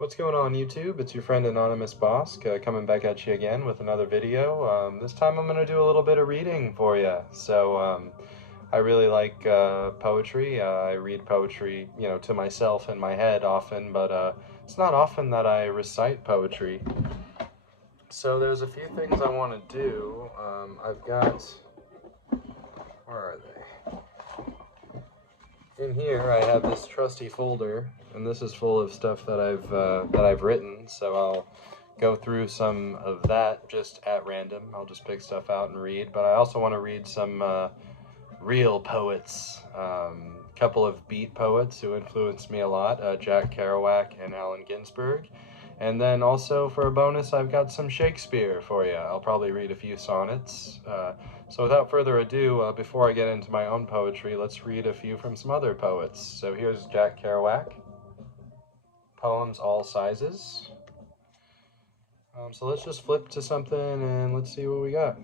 What's going on YouTube? It's your friend Anonymous Bosque coming back at you again with another video. This time I'm going to do a little bit of reading for you. I really like poetry. I read poetry, to myself in my head often, but it's not often that I recite poetry. So there's a few things I want to do. Where are they? In here I have this trusty folder, and this is full of stuff that I've written. So I'll go through some of that just at random. I'll just pick stuff out and read. But I also want to read some real poets, couple of beat poets who influenced me a lot, Jack Kerouac and Allen Ginsberg. And then also for a bonus, I've got some Shakespeare for you. I'll probably read a few sonnets. So without further ado, before I get into my own poetry, let's read a few from some other poets. So here's Jack Kerouac, Poems All Sizes. So let's just flip to something and let's see what we got.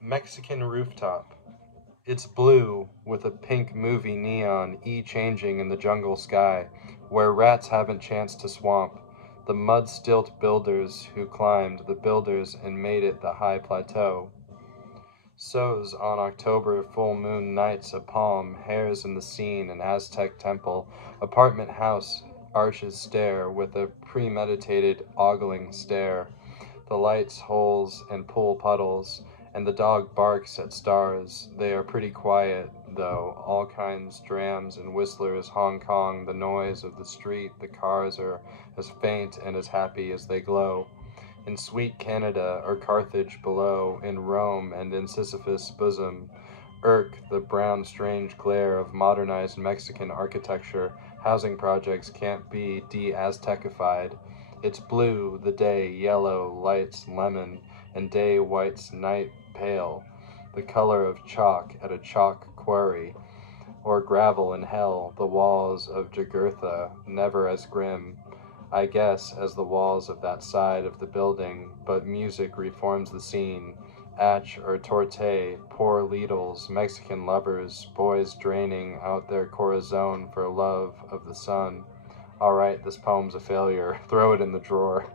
Mexican Rooftop. It's blue with a pink movie neon changing in the jungle sky, where rats haven't chanced to swamp. The mud stilt builders who climbed the builders and made it the high plateau. Sows on October full moon nights a palm, hares in the scene, an Aztec temple, apartment house, arches stare with a premeditated ogling stare. The lights holes and pool puddles, and the dog barks at stars. They are pretty quiet, though, all kinds drams and whistlers, Hong Kong, the noise of the street, the cars are as faint and as happy as they glow. In sweet Canada or Carthage below, in Rome and in Sisyphus' bosom, irk the brown strange glare of modernized Mexican architecture. Housing projects can't be de-Aztecified. It's blue, the day, yellow, lights lemon, and day whites night pale, the color of chalk at a chalk quarry, or gravel in hell, the walls of Jugurtha, never as grim, I guess, as the walls of that side of the building, but music reforms the scene. Atch or torte, poor Lidls, Mexican lovers, boys draining out their corazon for love of the sun. All right, this poem's a failure. Throw it in the drawer.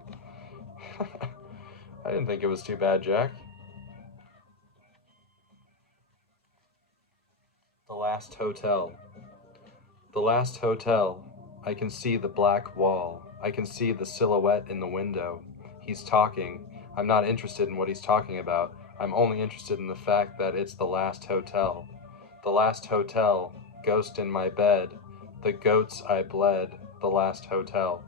I didn't think it was too bad, Jack. The Last Hotel. The Last Hotel. I can see the black wall. I can see the silhouette in the window. He's talking. I'm not interested in what he's talking about. I'm only interested in the fact that it's the last hotel. The last hotel. Ghost in my bed. The goats I bled. The last hotel.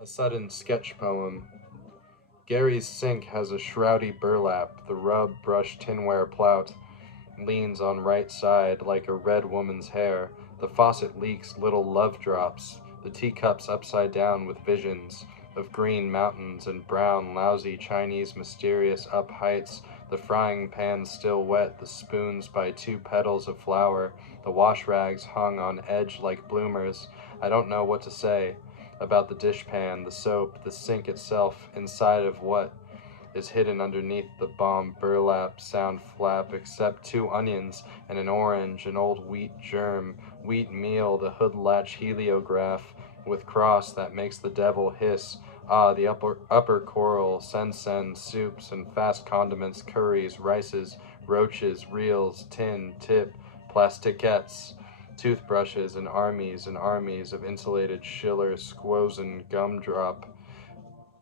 A sudden sketch poem. Gary's sink has a shroudy burlap. The rub brush tinware plout leans on right side like a red woman's hair. The faucet leaks little love drops. The teacups upside down with visions of green mountains and brown lousy Chinese mysterious up heights. The frying pan still wet, the spoons by 2 petals of flower. The wash rags hung on edge like bloomers. I don't know what to say about the dishpan, the soap, the sink itself, inside of what is hidden underneath the bomb burlap sound flap, except 2 onions and an orange, an old wheat germ, wheat meal, the hood latch heliograph with cross that makes the devil hiss. Ah, the upper coral, sen soups and fast condiments, curries, rices, roaches, reels, tin, tip, plastiquettes, toothbrushes, and armies of insulated Schiller squozen gumdrop,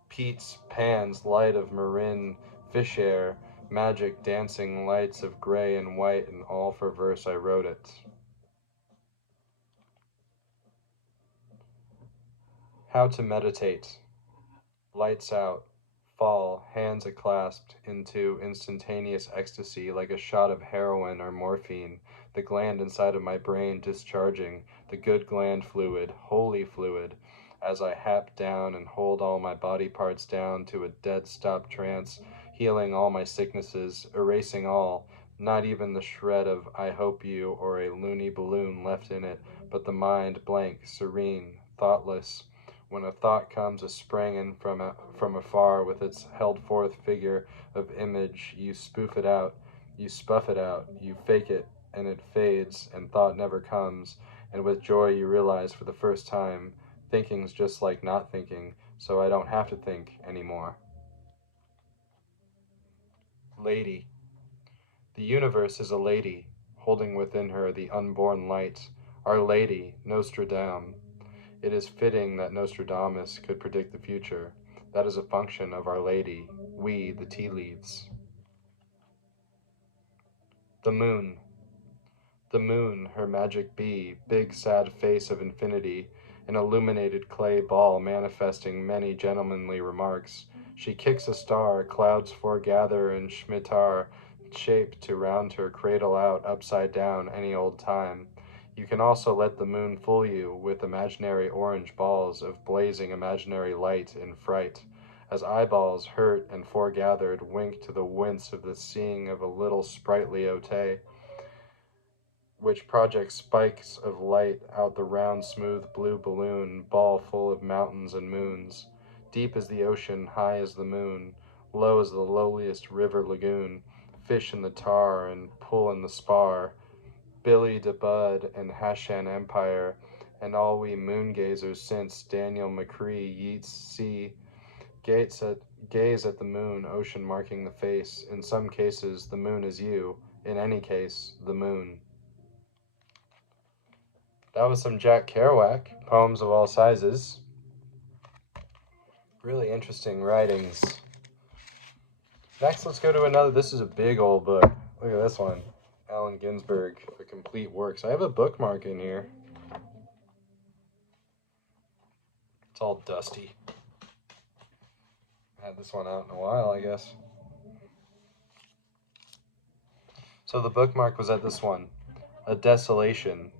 Pete's pans light of marin fish air, magic dancing lights of gray and white, and all for verse I wrote it. How to meditate. Lights out. Fall, hands clasped into instantaneous ecstasy like a shot of heroin or morphine, the gland inside of my brain discharging, the good gland fluid, holy fluid, as I hap down and hold all my body parts down to a dead stop trance, healing all my sicknesses, erasing all, not even the shred of I hope you or a loony balloon left in it, but the mind blank, serene, thoughtless. When a thought comes a-springin' from afar with its held-forth figure of image, you spoof it out. You spuff it out, you fake it, and it fades, and thought never comes, and with joy you realize for the first time, thinking's just like not thinking, so I don't have to think anymore. Lady. The universe is a lady, holding within her the unborn light, Our Lady, Nostradam. It is fitting that Nostradamus could predict the future. That is a function of Our Lady, we, the tea leaves. The moon. The moon, her magic bee, big sad face of infinity, an illuminated clay ball manifesting many gentlemanly remarks. She kicks a star, clouds foregather in Shmitar shape to round her cradle out upside down any old time. You can also let the moon fool you with imaginary orange balls of blazing imaginary light in fright, as eyeballs hurt and foregathered wink to the wince of the seeing of a little sprightly Ote, which projects spikes of light out the round smooth blue balloon ball full of mountains and moons, deep as the ocean, high as the moon, low as the lowliest river lagoon, fish in the tar and pull in the spar, Billy de Bud and Hashan Empire, and all we moon gazers since Daniel McCree Yeats see gates at gaze at the moon, ocean marking the face. In some cases the moon is you, in any case the moon. That was some Jack Kerouac, poems of all sizes. Really interesting writings. Next, let's go to another. This is a big old book. Look at this one. Allen Ginsberg, The Complete Works. I have a bookmark in here. It's all dusty. I had this one out in a while, I guess. So the bookmark was at this one. A desolation.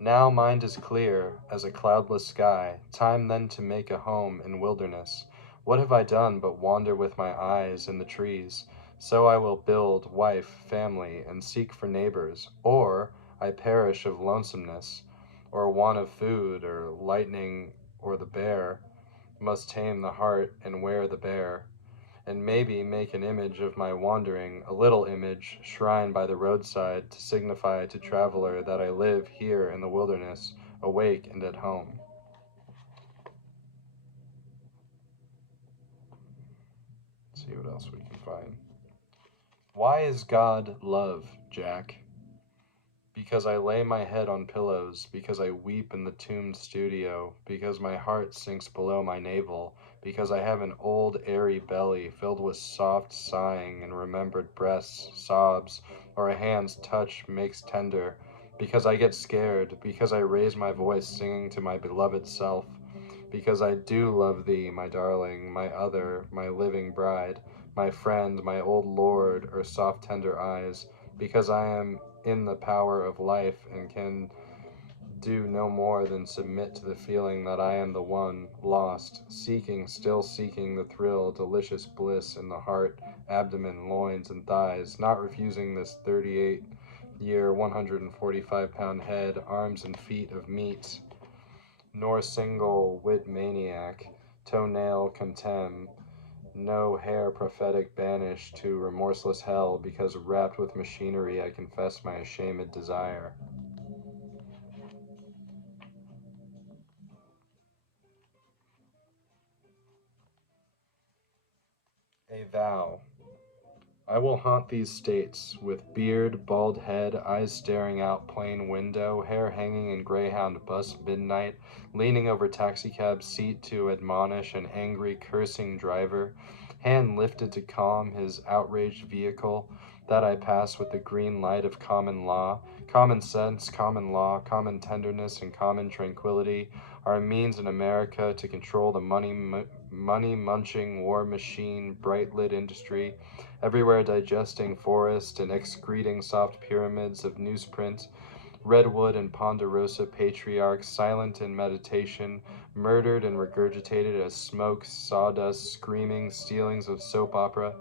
Now mind is clear as a cloudless sky, time then to make a home in wilderness. What have I done but wander with my eyes in the trees? So I will build wife, family, and seek for neighbors, or I perish of lonesomeness, or want of food, or lightning, or the bear must tame the heart and wear the bear, and maybe make an image of my wandering, a little image, shrine by the roadside, to signify to traveler that I live here in the wilderness, awake and at home. Let's see what else we can find. Why is God love, Jack? Because I lay my head on pillows, because I weep in the tombed studio, because my heart sinks below my navel, because I have an old airy belly filled with soft sighing and remembered breasts, sobs, or a hand's touch makes tender, because I get scared, because I raise my voice singing to my beloved self, because I do love thee, my darling, my other, my living bride, my friend, my old lord, or soft tender eyes, because I am in the power of life and can do no more than submit to the feeling that I am the one, lost, seeking, still seeking the thrill, delicious bliss in the heart, abdomen, loins, and thighs, not refusing this 38-year, 145-pound head, arms and feet of meat, nor single wit maniac, toenail contemn, no hair prophetic banished to remorseless hell, because wrapped with machinery I confess my ashamed desire. A vow. I will haunt these states, with beard, bald head, eyes staring out plain window, hair hanging in Greyhound bus midnight, leaning over taxicab seat to admonish an angry, cursing driver, hand lifted to calm his outraged vehicle, that I pass with the green light of common law. Common sense, common law, common tenderness, and common tranquility are a means in America to control the money-munching war machine, bright-lit industry, everywhere digesting forest and excreting soft pyramids of newsprint, redwood and ponderosa patriarchs, silent in meditation, murdered and regurgitated as smoke, sawdust, screaming stealings of soap opera,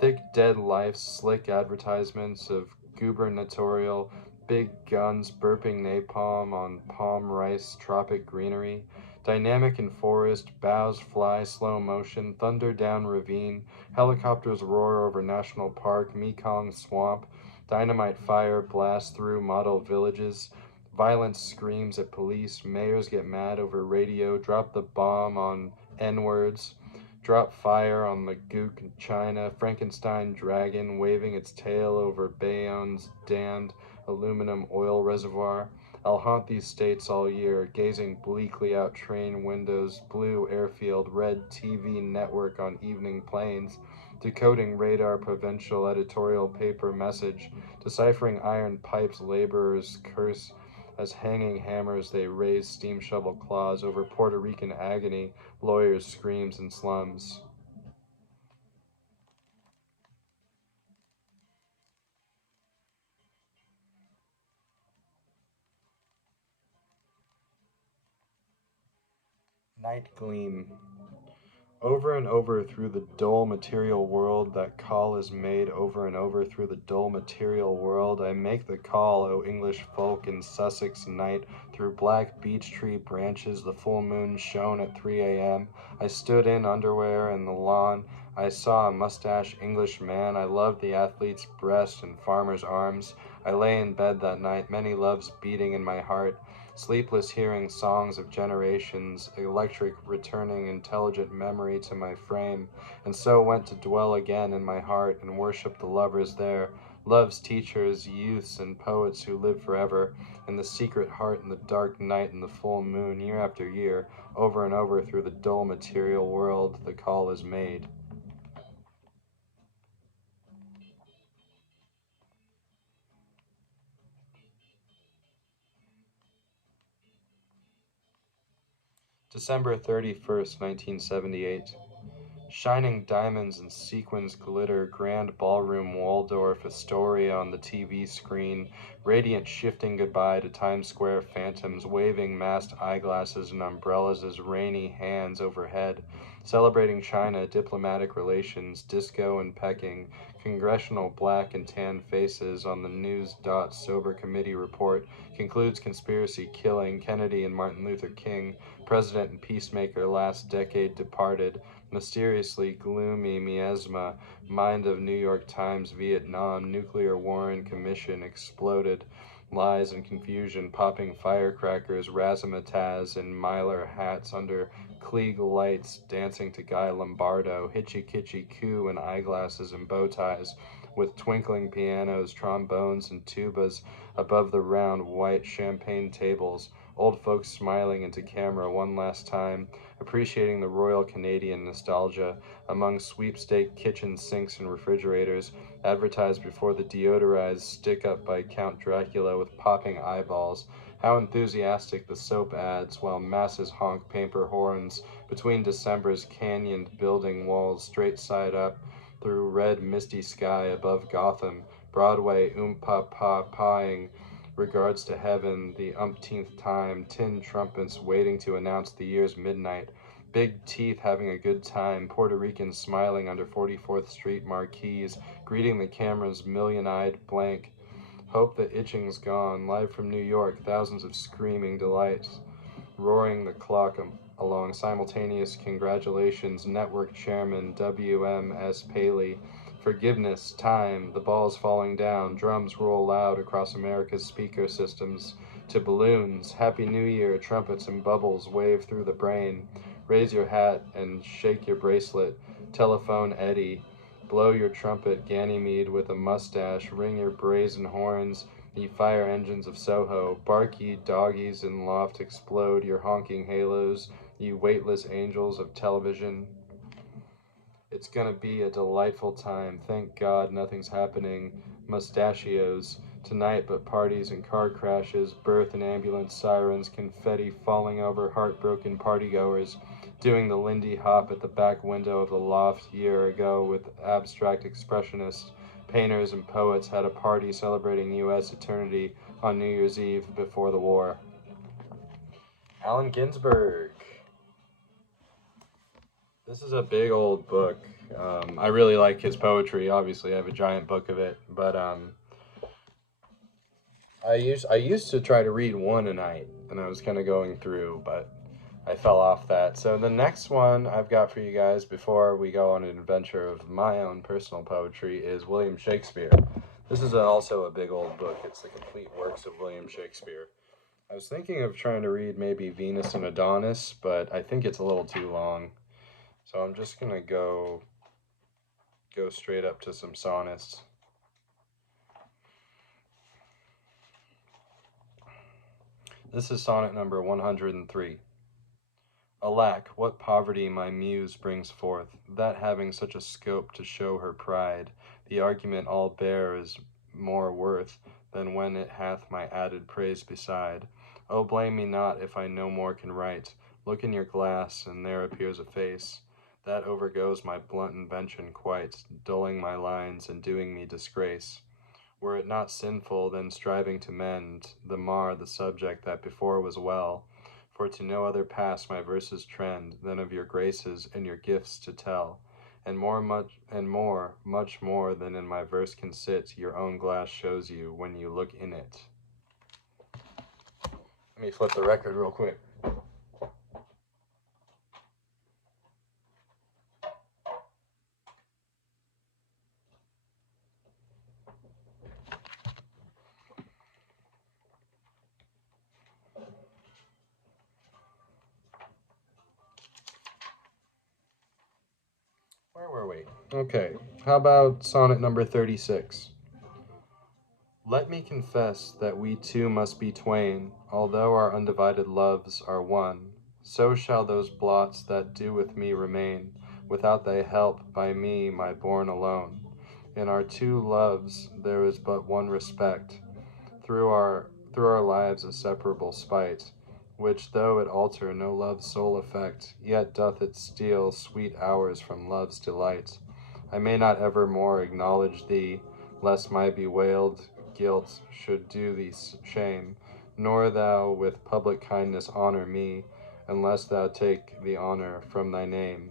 thick dead life, slick advertisements of gubernatorial big guns burping napalm on palm rice tropic greenery, Dynamic in forest, boughs fly slow motion, thunder down ravine, helicopters roar over national park, Mekong swamp, dynamite fire blasts through model villages, violence screams at police, mayors get mad over radio, drop the bomb on N-words, drop fire on the gook in China, Frankenstein dragon waving its tail over Bayonne's damned aluminum oil reservoir. I'll haunt these states all year, gazing bleakly out train windows, blue airfield, red TV network on evening planes, decoding radar provincial editorial paper message, deciphering iron pipes laborers curse as hanging hammers they raise steam shovel claws over Puerto Rican agony, lawyers' screams in slums. Night Gleam. Over and over through the dull material world, that call is made over and over through the dull material world. I make the call, O English folk in Sussex night, through black beech tree branches the full moon shone at 3 a.m. I stood in underwear in the lawn. I saw a mustache English man. I loved the athlete's breast and farmer's arms. I lay in bed that night, many loves beating in my heart. Sleepless hearing songs of generations, electric returning intelligent memory to my frame, and so went to dwell again in my heart and worship the lovers there, love's teachers, youths, and poets who live forever, in the secret heart in the dark night and the full moon, year after year, over and over through the dull material world, the call is made. December 31st, 1978. Shining diamonds and sequins glitter, grand ballroom Waldorf Astoria on the TV screen, radiant shifting goodbye to Times Square phantoms, waving masked eyeglasses and umbrellas as rainy hands overhead, celebrating China, diplomatic relations, disco and Peking, congressional black and tan faces on the News. Sober committee report concludes conspiracy killing, Kennedy and Martin Luther King, president and peacemaker last decade departed, mysteriously gloomy miasma, mind of New York Times, Vietnam, nuclear Warren Commission exploded, lies and confusion, popping firecrackers, razzmatazz in Mylar hats under Klieg lights, dancing to Guy Lombardo, hitchy kitchy coo in eyeglasses and bow ties, with twinkling pianos, trombones, and tubas above the round white champagne tables, old folks smiling into camera one last time, appreciating the Royal Canadian nostalgia among sweepstake kitchen sinks and refrigerators, advertised before the deodorized stick up by Count Dracula with popping eyeballs. How enthusiastic the soap ads, while masses honk paper horns between December's canyoned building walls straight side up through red misty sky above Gotham, Broadway pa-pawing regards to heaven the umpteenth time, tin trumpets waiting to announce the year's midnight, big teeth having a good time, Puerto Ricans smiling under 44th Street marquees, greeting the camera's million-eyed blank. Hope the itching's gone, live from New York, thousands of screaming delights, roaring the clock along. Simultaneous congratulations, network chairman WMS Paley. Forgiveness, time, the balls falling down, drums roll loud across America's speaker systems. To balloons, Happy New Year, trumpets and bubbles wave through the brain. Raise your hat and shake your bracelet. Telephone Eddie. Blow your trumpet, Ganymede with a mustache. Ring your brazen horns, ye fire engines of Soho. Bark ye doggies in loft, explode your honking halos, ye weightless angels of television. It's gonna be a delightful time. Thank God nothing's happening. Mustachios. Tonight but parties and car crashes, birth and ambulance sirens, confetti falling over heartbroken partygoers, doing the Lindy Hop at the back window of the loft year ago with abstract expressionists. Painters and poets had a party celebrating U.S. eternity on New Year's Eve before the war. Allen Ginsberg. This is a big old book. I really like his poetry. Obviously, I have a giant book of it, but I used to try to read one a night, and I was kind of going through, but I fell off that. So the next one I've got for you guys before we go on an adventure of my own personal poetry is William Shakespeare. This is also a big old book. It's the complete works of William Shakespeare. I was thinking of trying to read maybe Venus and Adonis, but I think it's a little too long. So I'm just gonna go straight up to some sonnets. This is sonnet number 103. Alack, what poverty my muse brings forth, that having such a scope to show her pride, the argument all bare is more worth than when it hath my added praise beside. Oh, blame me not if I no more can write. Look in your glass, and there appears a face that overgoes my blunt invention quite, dulling my lines and doing me disgrace. Were it not sinful, then striving to mend, the mar the subject that before was well, for to no other pass my verses trend than of your graces and your gifts to tell, and much more than in my verse can sit, your own glass shows you when you look in it. Let me flip the record real quick. Where were we? Okay, how about sonnet number 36? Let me confess that we two must be twain, although our undivided loves are one. So shall those blots that do with me remain, without thy help by me, my born alone. In our two loves there is but one respect, through our lives a separable spite, which though it alter no love's sole effect, yet doth it steal sweet hours from love's delight. I may not evermore acknowledge thee, lest my bewailed guilt should do thee shame, nor thou with public kindness honor me, unless thou take the honor from thy name.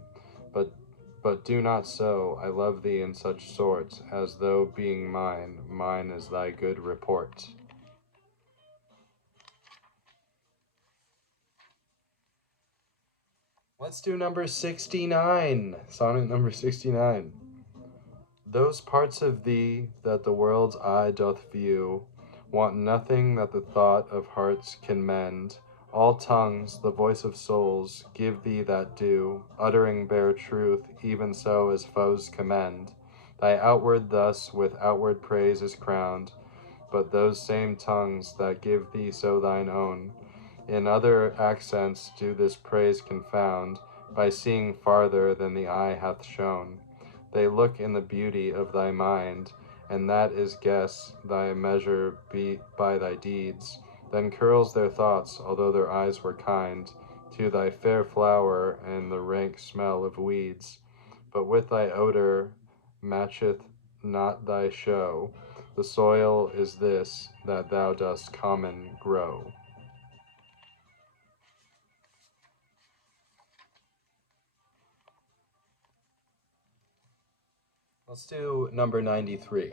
But do not so, I love thee in such sort, as though being mine, mine is thy good report. Let's do number 69, sonnet number 69. Those parts of thee that the world's eye doth view want nothing that the thought of hearts can mend. All tongues, the voice of souls, give thee that due, uttering bare truth, even so as foes commend. Thy outward thus with outward praise is crowned, but those same tongues that give thee so thine own, in other accents do this praise confound, by seeing farther than the eye hath shown. They look in the beauty of thy mind, and that is guess thy measure be by thy deeds. Then curls their thoughts, although their eyes were kind, to thy fair flower and the rank smell of weeds. But with thy odor matcheth not thy show. The soil is this, that thou dost common grow. Let's do number 93.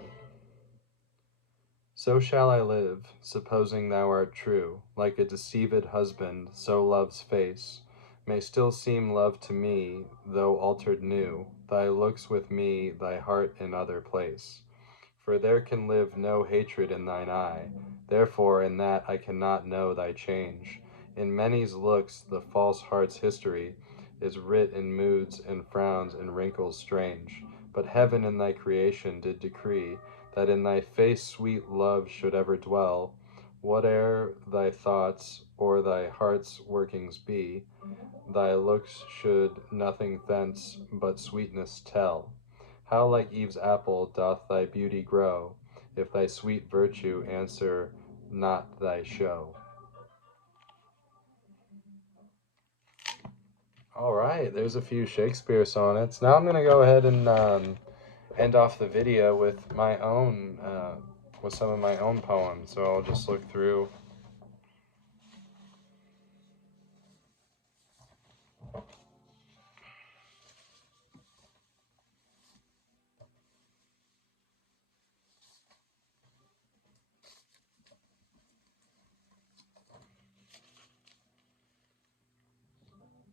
So shall I live, supposing thou art true, like a deceived husband, so love's face may still seem love to me, though altered new, thy looks with me, thy heart in other place. For there can live no hatred in thine eye, therefore in that I cannot know thy change. In many's looks the false heart's history is writ in moods and frowns and wrinkles strange. But heaven in thy creation did decree that in thy face sweet love should ever dwell. Whate'er thy thoughts or thy heart's workings be, thy looks should nothing thence but sweetness tell. How like Eve's apple doth thy beauty grow, if thy sweet virtue answer not thy show. All right, there's a few Shakespeare sonnets. Now I'm going to go ahead and end off the video with my own, with some of my own poems. So I'll just look through.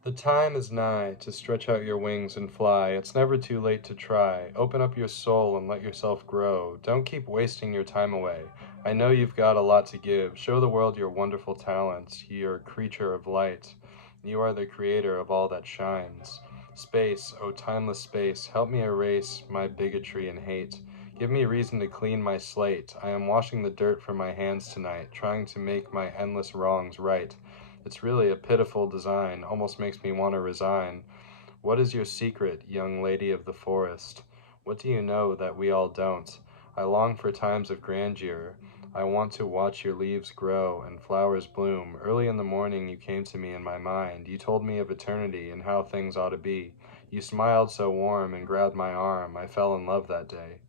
The time is nigh to stretch out your wings and fly. It's never too late to try. Open up your soul and let yourself grow. Don't keep wasting your time away. I know you've got a lot to give. Show the world your wonderful talents. You're a creature of light. You are the creator of all that shines. Space, oh timeless space, help me erase my bigotry and hate. Give me reason to clean my slate. I am washing the dirt from my hands tonight, trying to make my endless wrongs right. It's really a pitiful design, almost makes me want to resign. What is your secret, young lady of the forest? What do you know that we all don't? I long for times of grandeur. I want to watch your leaves grow and flowers bloom. Early in the morning you came to me in my mind. You told me of eternity and how things ought to be. You smiled so warm and grabbed my arm. I fell in love that day.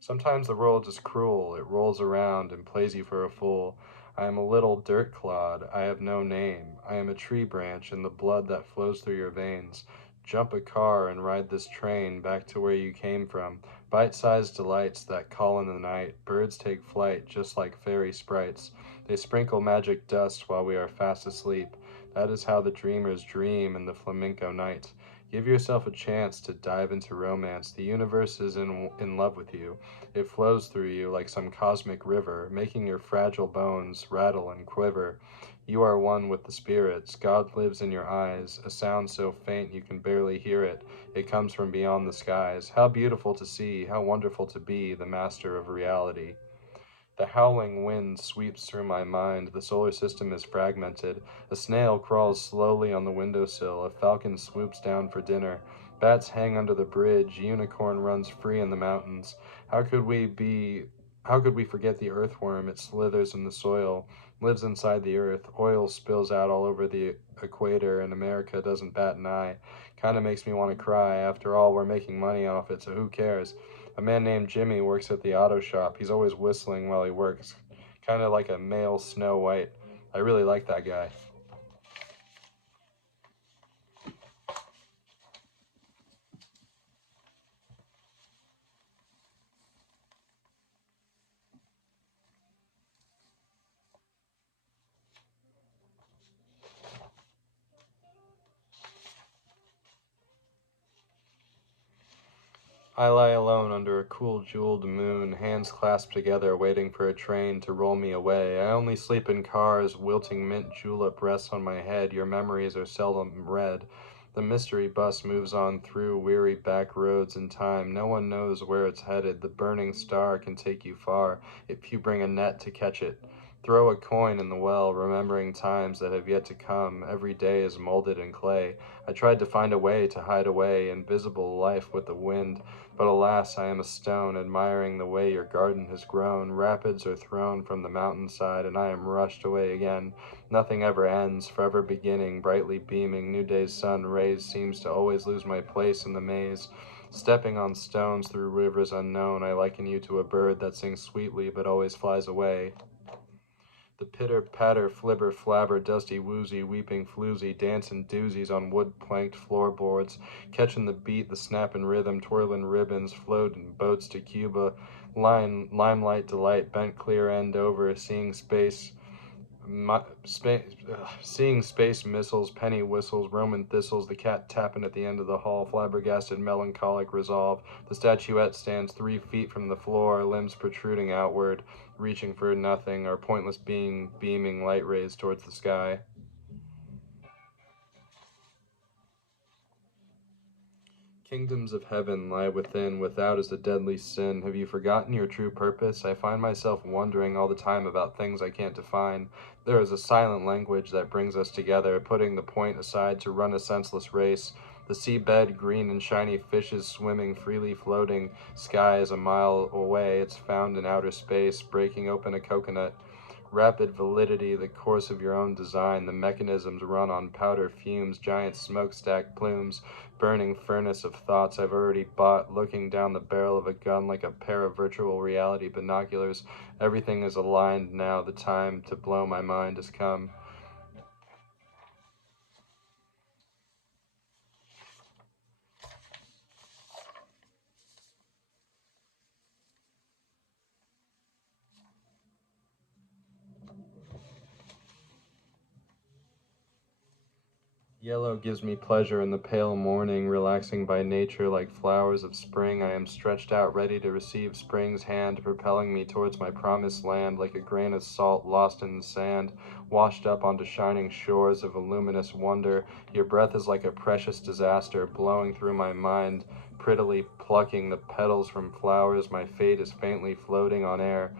Sometimes the world is cruel, it rolls around and plays you for a fool. I am a little dirt clod, I have no name. I am a tree branch in the blood that flows through your veins. Jump a car and ride this train back to where you came from. Bite-sized delights that call in the night. Birds take flight just like fairy sprites. They sprinkle magic dust while we are fast asleep. That is how the dreamers dream in the flamenco night. Give yourself a chance to dive into romance. The universe is in love with you. It flows through you like some cosmic river, making your fragile bones rattle and quiver. You are one with the spirits. God lives in your eyes, a sound so faint you can barely hear it. It comes from beyond the skies. How beautiful to see, how wonderful to be the master of reality. The howling wind sweeps through my mind. The solar system is fragmented. A snail crawls slowly on the windowsill. A falcon swoops down for dinner. Bats hang under the bridge. Unicorn runs free in the mountains. How could we be how could we forget the earthworm? It slithers in the soil, lives inside the earth. Oil spills out all over the equator, and America doesn't bat an eye. Kinda makes me want to cry. After all, we're making money off it, so who cares? A man named Jimmy works at the auto shop. He's always whistling while he works, kind of like a male Snow White. I really like that guy. I lie alone under a cool jeweled moon, hands clasped together, waiting for a train to roll me away. I only sleep in cars, wilting mint julep rests on my head. Your memories are seldom read. The mystery bus moves on through weary back roads in time. No one knows where it's headed. The burning star can take you far if you bring a net to catch it. Throw a coin in the well, remembering times that have yet to come. Every day is molded in clay. I tried to find a way to hide away invisible life with the wind. But alas, I am a stone, admiring the way your garden has grown. Rapids are thrown from the mountainside, and I am rushed away again. Nothing ever ends, forever beginning, brightly beaming. New day's sun rays seems to always lose my place in the maze. Stepping on stones through rivers unknown, I liken you to a bird that sings sweetly but always flies away. The pitter patter, flibber flabber, dusty woozy, weeping floozy, dancing doozies on wood planked floorboards, catching the beat, the snapping rhythm, twirling ribbons, floating boats to Cuba, limelight delight, bent clear end over, seeing space missiles, penny whistles, Roman thistles, the cat tapping at the end of the hall, flabbergasted, melancholic resolve. The statuette stands 3 feet from the floor, limbs protruding outward, reaching for nothing, our pointless being beaming light rays towards the sky. Kingdoms of heaven lie within, without is a deadly sin. Have you forgotten your true purpose? I find myself wondering all the time about things I can't define. There is a silent language that brings us together, putting the point aside to run a senseless race. The seabed, green and shiny fishes swimming, freely floating. Sky is a mile away, it's found in outer space, breaking open a coconut. Rapid validity, the course of your own design, the mechanisms run on powder fumes, giant smokestack plumes, burning furnace of thoughts I've already bought, looking down the barrel of a gun like a pair of virtual reality binoculars. Everything is aligned now, the time to blow my mind has come. Yellow gives me pleasure in the pale morning, relaxing by nature like flowers of spring. I am stretched out, ready to receive spring's hand, propelling me towards my promised land, like a grain of salt lost in the sand, washed up onto shining shores of a luminous wonder. Your breath is like a precious disaster, blowing through my mind, prettily plucking the petals from flowers. My fate is faintly floating on air.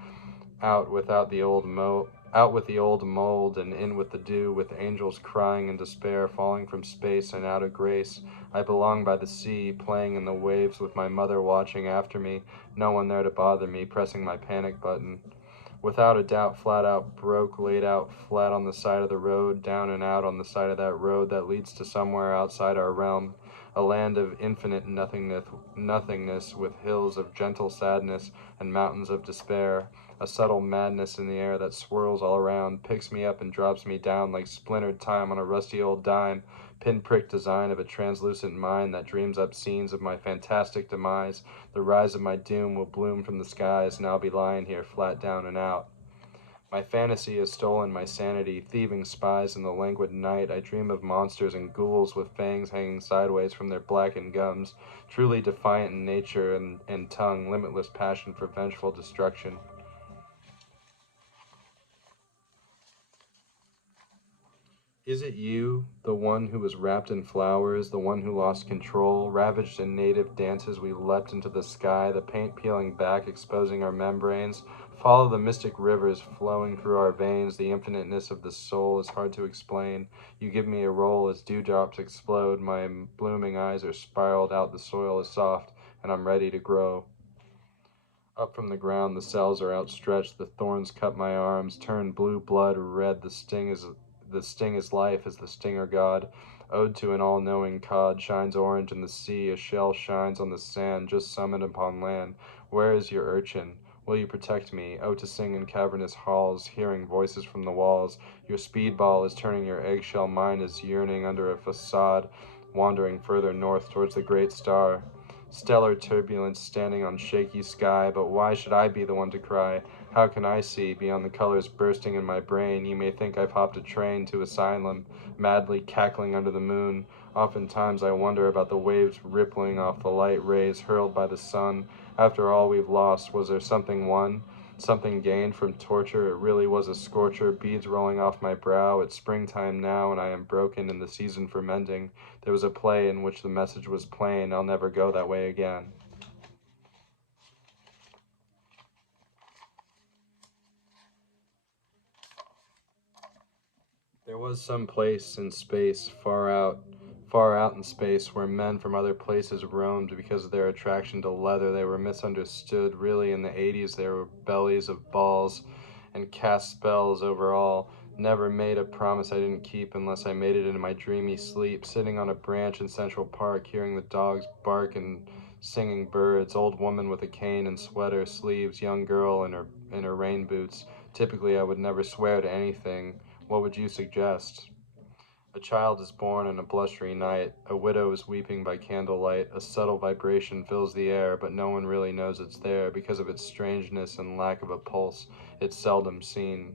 Out with the old mold and in with the dew, with angels crying in despair, falling from space and out of grace. I belong by the sea, playing in the waves with my mother watching after me, no one there to bother me, pressing my panic button. Without a doubt, flat out broke, laid out flat on the side of the road, down and out on the side of that road that leads to somewhere outside our realm, a land of infinite nothingness with hills of gentle sadness and mountains of despair, a subtle madness in the air that swirls all around, picks me up and drops me down like splintered time on a rusty old dime, pinprick design of a translucent mind that dreams up scenes of my fantastic demise. The rise of my doom will bloom from the skies, and I'll be lying here flat down and out. My fantasy has stolen my sanity, thieving spies in the languid night. I dream of monsters and ghouls with fangs hanging sideways from their blackened gums, truly defiant in nature and tongue, limitless passion for vengeful destruction. Is it you, the one who was wrapped in flowers, the one who lost control, ravaged in native dances we leapt into the sky, the paint peeling back, exposing our membranes? Follow the mystic rivers flowing through our veins, the infiniteness of the soul is hard to explain. You give me a roll as dewdrops explode, my blooming eyes are spiraled out, the soil is soft, and I'm ready to grow. Up from the ground, the cells are outstretched, the thorns cut my arms, turn blue blood red, the sting is life, is the stinger God. Ode to an all-knowing cod shines orange in the sea, a shell shines on the sand, just summoned upon land. Where is your urchin? Will you protect me? Oh, to sing in cavernous halls, hearing voices from the walls. Your speedball is turning your eggshell, mine is yearning under a facade, wandering further north towards the great star. Stellar turbulence standing on shaky sky, but why should I be the one to cry? How can I see beyond the colors bursting in my brain? You may think I've hopped a train to asylum, madly cackling under the moon. Oftentimes I wonder about the waves rippling off the light rays hurled by the sun. After all we've lost, was there something won? Something gained from torture? It really was a scorcher, beads rolling off my brow. It's springtime now, and I am broken in the season for mending. There was a play in which the message was plain, I'll never go that way again. There was some place in space, far out in space, where men from other places roamed because of their attraction to leather. They were misunderstood. Really, in the 80s, there were bellies of balls and cast spells over all. Never made a promise I didn't keep unless I made it in my dreamy sleep, sitting on a branch in Central Park, hearing the dogs bark and singing birds, old woman with a cane and sweater sleeves, young girl in her rain boots. Typically, I would never swear to anything. What would you suggest? A child is born on a blustery night. A widow is weeping by candlelight. A subtle vibration fills the air, but no one really knows it's there because of its strangeness and lack of a pulse. It's seldom seen.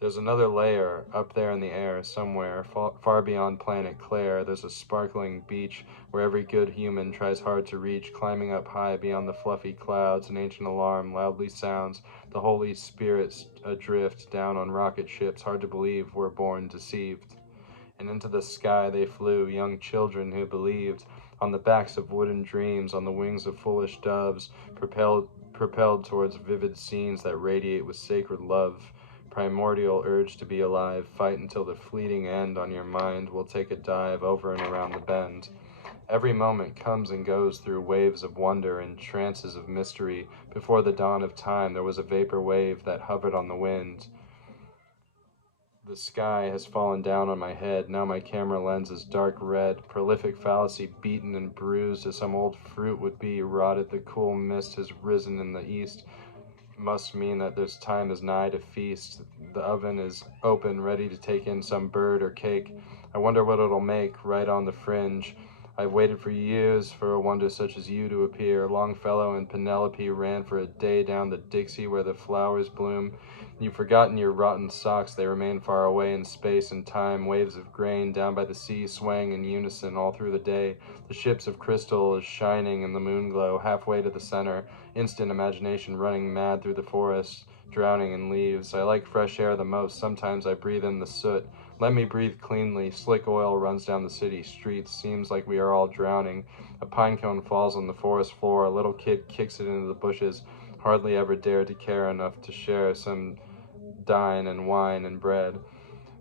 There's another layer up there in the air somewhere, far beyond planet Claire. There's a sparkling beach where every good human tries hard to reach, climbing up high beyond the fluffy clouds. An ancient alarm loudly sounds. The Holy Spirit's adrift down on rocket ships. Hard to believe we're born deceived. And into the sky they flew, young children who believed, on the backs of wooden dreams, on the wings of foolish doves, propelled towards vivid scenes that radiate with sacred love. Primordial urge to be alive, fight until the fleeting end on your mind will take a dive over and around the bend. Every moment comes and goes through waves of wonder and trances of mystery. Before the dawn of time there was a vapor wave that hovered on the wind. The sky has fallen down on my head. Now my camera lens is dark red. Prolific fallacy beaten and bruised as some old fruit would be. Rotted, the cool mist has risen in the east. Must mean that there's time is nigh to feast. The oven is open, ready to take in some bird or cake. I wonder what it'll make, right on the fringe. I've waited for years for a wonder such as you to appear. Longfellow and Penelope ran for a day down the Dixie where the flowers bloom. You've forgotten your rotten socks, they remain far away in space and time. Waves of grain down by the sea swaying in unison all through the day. The ships of crystal is shining in the moon glow, halfway to the center. Instant imagination running mad through the forest, drowning in leaves. I like fresh air the most, sometimes I breathe in the soot. Let me breathe cleanly. Slick oil runs down the city streets. Seems like we are all drowning. A pine cone falls on the forest floor. A little kid kicks it into the bushes. Hardly ever dared to care enough to share some dine and wine and bread.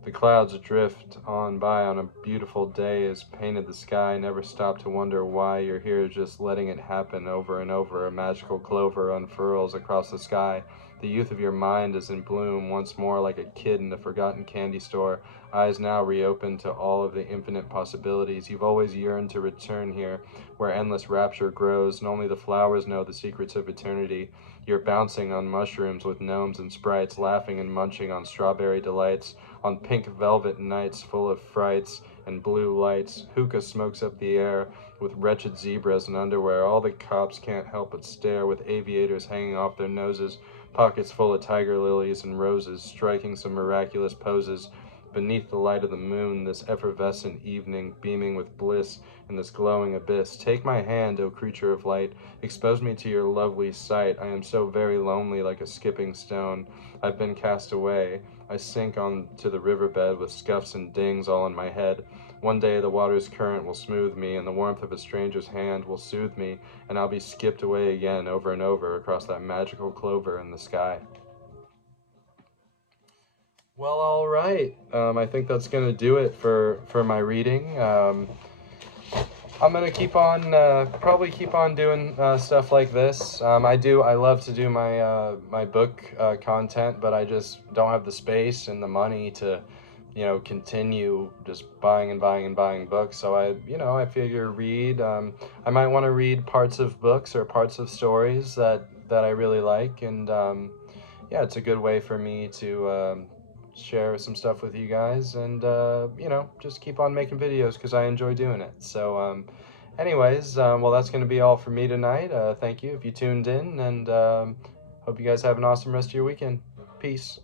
The clouds drift on by on a beautiful day as painted the sky. Never stop to wonder why you're here, just letting it happen over and over. A magical clover unfurls across the sky. The youth of your mind is in bloom once more like a kid in a forgotten candy store, eyes now reopened to all of the infinite possibilities. You've always yearned to return here, where endless rapture grows, and only the flowers know the secrets of eternity. You're bouncing on mushrooms with gnomes and sprites, laughing and munching on strawberry delights, on pink velvet nights full of frights and blue lights. Hookah smokes up the air with wretched zebras in underwear. All the cops can't help but stare, with aviators hanging off their noses, pockets full of tiger lilies and roses, striking some miraculous poses. Beneath the light of the moon, this effervescent evening, beaming with bliss in this glowing abyss. Take my hand, O creature of light, expose me to your lovely sight. I am so very lonely, like a skipping stone. I've been cast away. I sink on to the riverbed with scuffs and dings all in my head. One day the water's current will smooth me, and the warmth of a stranger's hand will soothe me, and I'll be skipped away again over and over across that magical clover in the sky. Well, all right. I think that's gonna do it for my reading. I'm gonna keep on, probably keep on doing stuff like this. I love to do my book content, but I just don't have the space and the money to, continue just buying and buying and buying books. So I figure read. I might want to read parts of books or parts of stories that I really like, and yeah, it's a good way for me to share some stuff with you guys, and just keep on making videos because I enjoy doing it. So anyways, well, that's going to be all for me tonight. Thank you if you tuned in, and hope you guys have an awesome rest of your weekend. Peace.